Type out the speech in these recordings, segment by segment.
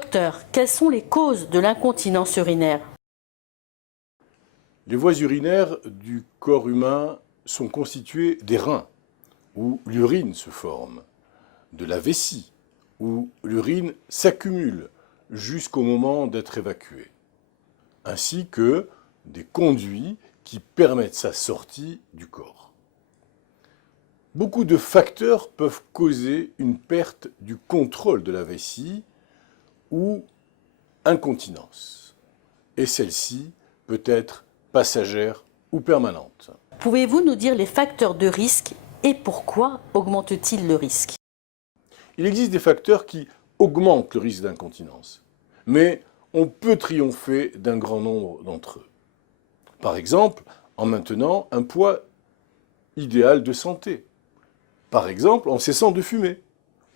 Docteur, quelles sont les causes de l'incontinence urinaire? Les voies urinaires du corps humain sont constituées des reins, où l'urine se forme, de la vessie, où l'urine s'accumule jusqu'au moment d'être évacuée, ainsi que des conduits qui permettent sa sortie du corps. Beaucoup de facteurs peuvent causer une perte du contrôle de la vessie ou incontinence, et celle-ci peut être passagère ou permanente. Pouvez-vous nous dire les facteurs de risque et pourquoi augmentent-ils le risque? Il existe des facteurs qui augmentent le risque d'incontinence, mais on peut triompher d'un grand nombre d'entre eux. Par exemple, en maintenant un poids idéal de santé. Par exemple, en cessant de fumer.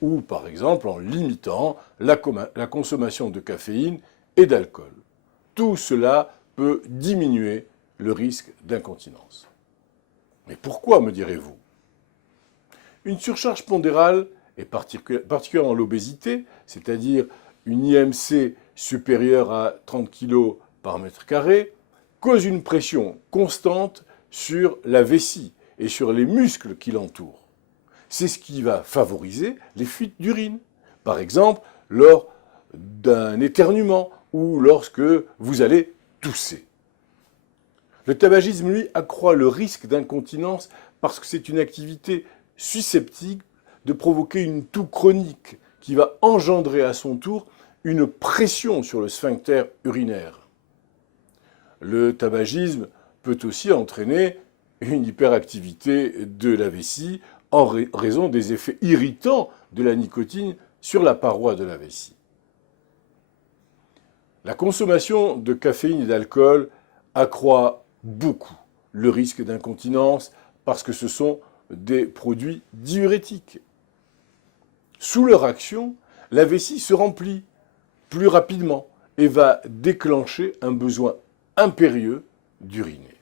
Ou par exemple, en limitant la consommation de caféine et d'alcool. Tout cela peut diminuer le risque d'incontinence. Mais pourquoi, me direz-vous? Une surcharge pondérale, et particulièrement l'obésité, c'est-à-dire une IMC supérieure à 30 kg par mètre carré, cause une pression constante sur la vessie et sur les muscles qui l'entourent. C'est ce qui va favoriser les fuites d'urine. Par exemple, lors d'un éternuement ou lorsque vous allez tousser. Le tabagisme, lui, accroît le risque d'incontinence parce que c'est une activité susceptible de provoquer une toux chronique qui va engendrer à son tour une pression sur le sphincter urinaire. Le tabagisme peut aussi entraîner une hyperactivité de la vessie en raison des effets irritants de la nicotine sur la paroi de la vessie. La consommation de caféine et d'alcool accroît beaucoup le risque d'incontinence parce que ce sont des produits diurétiques. Sous leur action, la vessie se remplit plus rapidement et va déclencher un besoin impérieux d'uriner.